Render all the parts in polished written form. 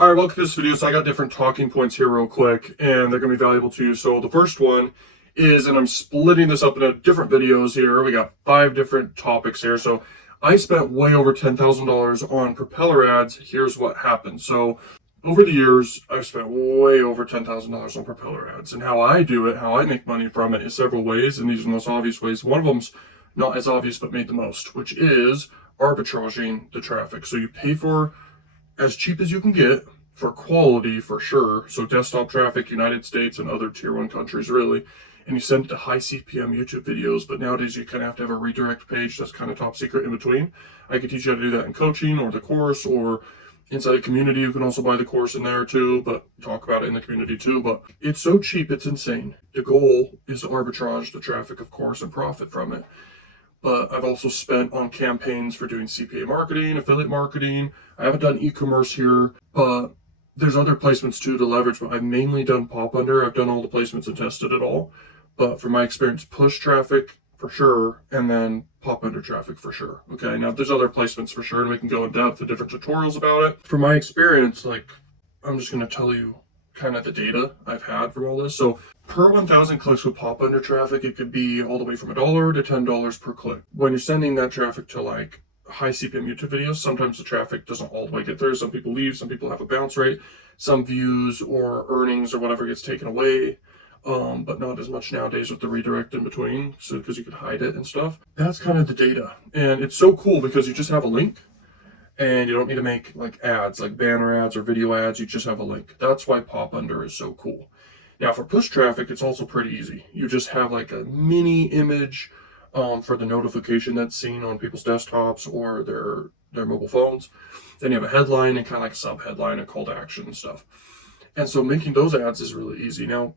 All right, welcome to this video. So I got different talking points here real quick, and they're going to be valuable to you. So the first one is, and I'm splitting this up into different videos here. We got 5 different topics here. So I spent way over $10,000 on Propeller ads. Here's what happened. So over the years, I've spent way over $10,000 on Propeller ads. And how I do it, how I make money from it is several ways, and these are the most obvious ways. One of them's not as obvious, but made the most, which is arbitraging the traffic. So you pay for as cheap as you can get for quality, for sure. So desktop traffic, United States and other tier 1 countries, really. And you send it to high CPM YouTube videos, but nowadays you kind of have to have a redirect page. That's kind of top secret in between. I can teach you how to do that in coaching or the course, or inside the community. You can also buy the course in there too, but talk about it in the community too. But it's so cheap, it's insane. The goal is to arbitrage the traffic, of course, and profit from it. But I've also spent on campaigns for doing CPA marketing, affiliate marketing. I haven't done e-commerce here, but there's other placements too to leverage. But I've mainly done pop under. I've done all the placements and tested it all. But from my experience, push traffic for sure, and then pop under traffic for sure. Okay, now there's other placements for sure, and we can go in depth to different tutorials about it. From my experience, I'm just going to tell you kind of the data I've had from all this. So per 1,000 clicks with pop under traffic, it could be all the way from $1 to $10 per click. When you're sending that traffic to high CPM YouTube videos, sometimes the traffic doesn't all the way get there. Some people leave, some people have a bounce rate, some views or earnings or whatever gets taken away. But not as much nowadays with the redirect in between, so because you could hide it and stuff. That's kind of the data, and it's so cool because you just have a link, and you don't need to make ads, like banner ads or video ads. You just have a link. That's why pop under is so cool. Now for push traffic, it's also pretty easy. You just have a mini image for the notification that's seen on people's desktops or their mobile phones. Then you have a headline and kind of a sub-headline, a call to action and stuff. And so making those ads is really easy. Now,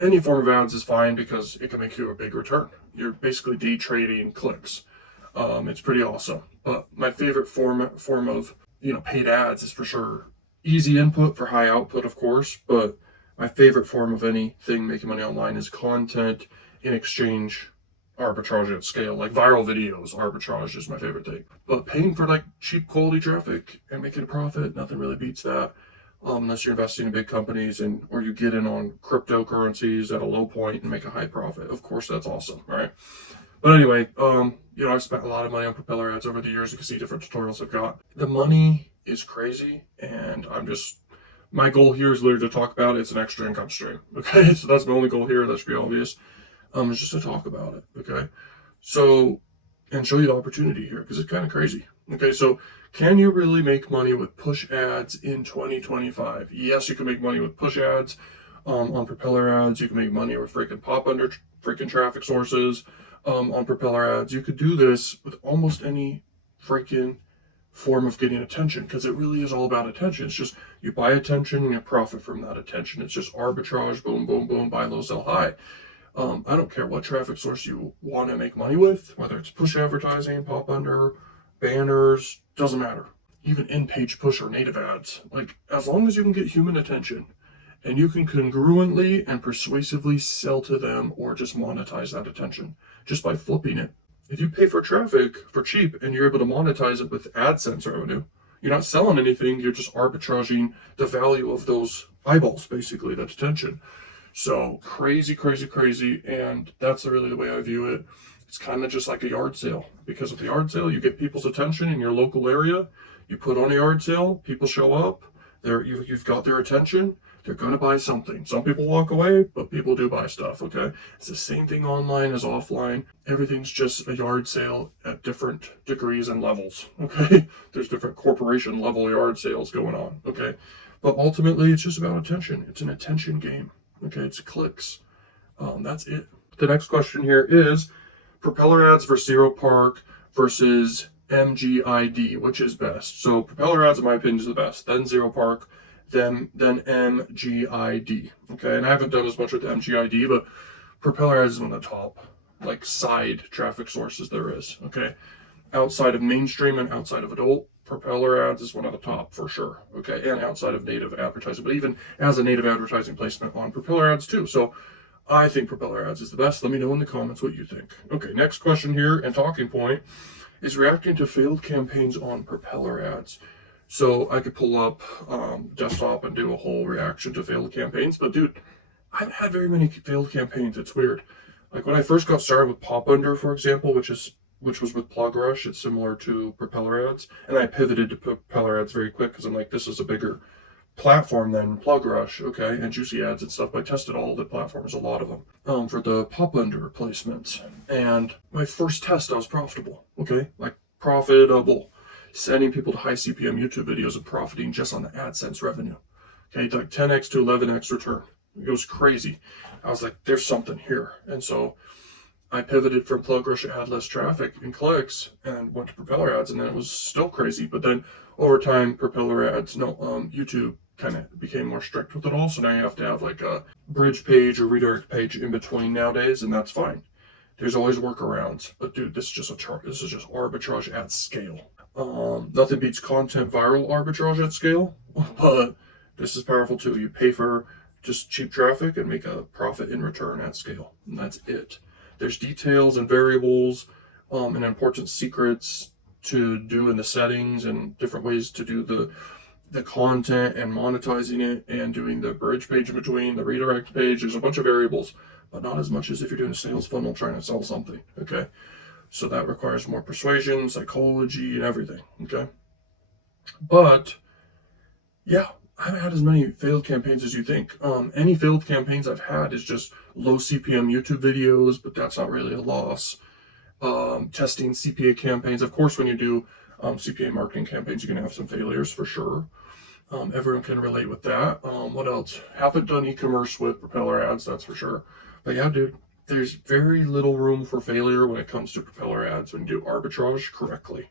any form of ads is fine because it can make you a big return. You're basically day trading clicks. It's pretty awesome. But my favorite form of paid ads is for sure easy input for high output, of course. But my favorite form of anything making money online is content in exchange arbitrage at scale. Like viral videos, arbitrage is my favorite thing. But paying for cheap quality traffic and making a profit, nothing really beats that. Unless you're investing in big companies or you get in on cryptocurrencies at a low point and make a high profit. Of course, that's awesome, right? But anyway, I've spent a lot of money on Propeller ads over the years. You can see different tutorials I've got. The money is crazy, and my goal here is literally to talk about it. It's an extra income stream, okay? So that's my only goal here. That should be obvious. It's just to talk about it, okay? So, and show you the opportunity here, because it's kind of crazy. Okay, so can you really make money with push ads in 2025? Yes, you can make money with push ads on Propeller ads. You can make money with freaking pop under freaking traffic sources on Propeller ads. You could do this with almost any freaking form of getting attention, because it really is all about attention. It's just you buy attention and you profit from that attention. It's just arbitrage, boom, boom, boom, buy low, sell high. I don't care what traffic source you want to make money with, whether it's push advertising, pop under, banners, doesn't matter. Even in-page push or native ads. As long as you can get human attention and you can congruently and persuasively sell to them or just monetize that attention just by flipping it. If you pay for traffic for cheap and you're able to monetize it with AdSense revenue, you're not selling anything, you're just arbitraging the value of those eyeballs, basically, that attention. So crazy, crazy, crazy, and that's really the way I view it. It's kind of just like a yard sale, because with the yard sale, you get people's attention in your local area. You put on a yard sale, people show up, you've got their attention, they're going to buy something. Some people walk away, but people do buy stuff, okay? It's the same thing online as offline. Everything's just a yard sale at different degrees and levels, okay? There's different corporation level yard sales going on, okay? But ultimately, it's just about attention. It's an attention game, okay? It's clicks. That's it. The next question here is Propeller ads for Zero Park versus MGID, which is best? So Propeller ads, in my opinion, is the best. Then Zero Park, then MGID. Okay, and I haven't done as much with MGID, but Propeller ads is one of the top side traffic sources there is. Okay, outside of mainstream and outside of adult, Propeller ads is one of the top for sure. Okay, and outside of native advertising, but even as a native advertising placement on Propeller ads too. So I think Propeller ads is the best. Let me know in the comments what you think. Okay, next question here and talking point is reacting to failed campaigns on Propeller ads. So I could pull up desktop and do a whole reaction to failed campaigns. But dude, I haven't had very many failed campaigns. It's weird. Like when I first got started with Pop Under, for example, which was with Plug Rush. It's similar to Propeller ads, and I pivoted to Propeller ads very quick because I'm like, this is a bigger platform than Plug Rush, okay, and Juicy ads and stuff. But I tested all the platforms, a lot of them, for the Pop Under replacements. And my first test, I was profitable, okay, like profitable, sending people to high CPM YouTube videos and profiting just on the AdSense revenue. Okay, like 10x to 11x return. It was crazy. I was like, there's something here, and so I pivoted from Plug Rush. It had less traffic and clicks, and went to Propeller ads, and then it was still crazy. But then over time, YouTube kind of became more strict with it all. So now you have to have like a bridge page or redirect page in between nowadays, and that's fine. There's always workarounds. But dude, this is just arbitrage at scale. Nothing beats content viral arbitrage at scale, but this is powerful too. You pay for just cheap traffic and make a profit in return at scale, and that's it. There's details and variables and important secrets to do in the settings and different ways to do the content and monetizing it and doing the bridge page in between, the redirect page. There's a bunch of variables, but not as much as if you're doing a sales funnel trying to sell something, okay? So that requires more persuasion, psychology, and everything, okay? But yeah, I haven't had as many failed campaigns as you think. Any failed campaigns I've had is just low CPM YouTube videos, but that's not really a loss. Testing CPA campaigns. Of course, when you do CPA marketing campaigns, you're going to have some failures for sure. Everyone can relate with that. What else? Haven't done e-commerce with Propeller ads, that's for sure. But yeah, dude, there's very little room for failure when it comes to Propeller ads when you do arbitrage correctly.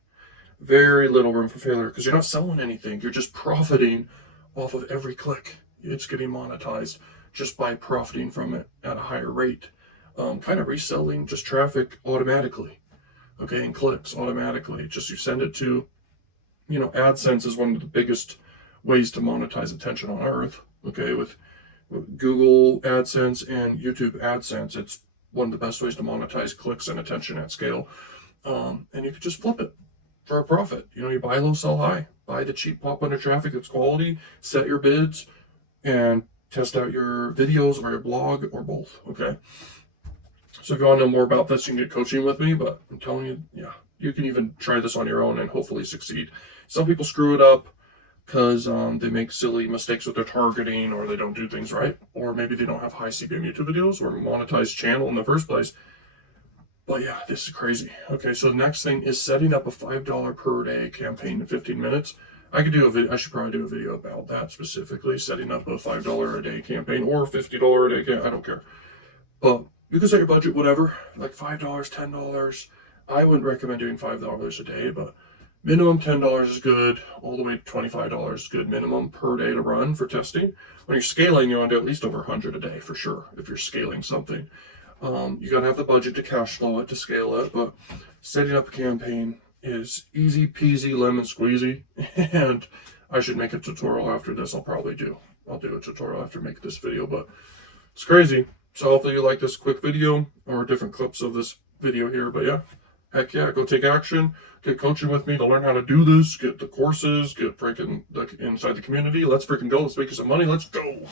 Very little room for failure because you're not selling anything. You're just profiting off of every click. It's getting monetized just by profiting from it at a higher rate. Kind of reselling just traffic automatically, okay, and clicks automatically. Just you send it to, AdSense is one of the biggest ways to monetize attention on earth, okay, with Google AdSense and YouTube AdSense. It's one of the best ways to monetize clicks and attention at scale. And you could just flip it for a profit. You buy low, sell high. Buy the cheap Pop Under traffic that's quality, set your bids, and test out your videos or your blog or both, okay? So if you want to know more about this, you can get coaching with me, but I'm telling you, yeah, you can even try this on your own and hopefully succeed. Some people screw it up because they make silly mistakes with their targeting, or they don't do things right, or maybe they don't have high CPM YouTube videos or monetized channel in the first place. But yeah, this is crazy. Okay, so the next thing is setting up a $5 per day campaign in 15 minutes. I should probably do a video about that specifically, setting up a $5 a day campaign or $50 a day I don't care. But you can set your budget, whatever, like $5, $10. I wouldn't recommend doing $5 a day, but minimum $10 is good, all the way to $25 is good minimum per day to run for testing. When you're scaling, you want to do at least over 100 a day for sure if you're scaling something. You gotta have the budget to cash flow it, to scale it, but setting up a campaign is easy peasy lemon squeezy, and I should make a tutorial after this. I'll do a tutorial after I make this video, but it's crazy. So hopefully you like this quick video or different clips of this video here, but yeah, heck yeah, go take action, get coaching with me to learn how to do this, get the courses, get freaking inside the community. Let's freaking go. Let's make you some money. Let's go.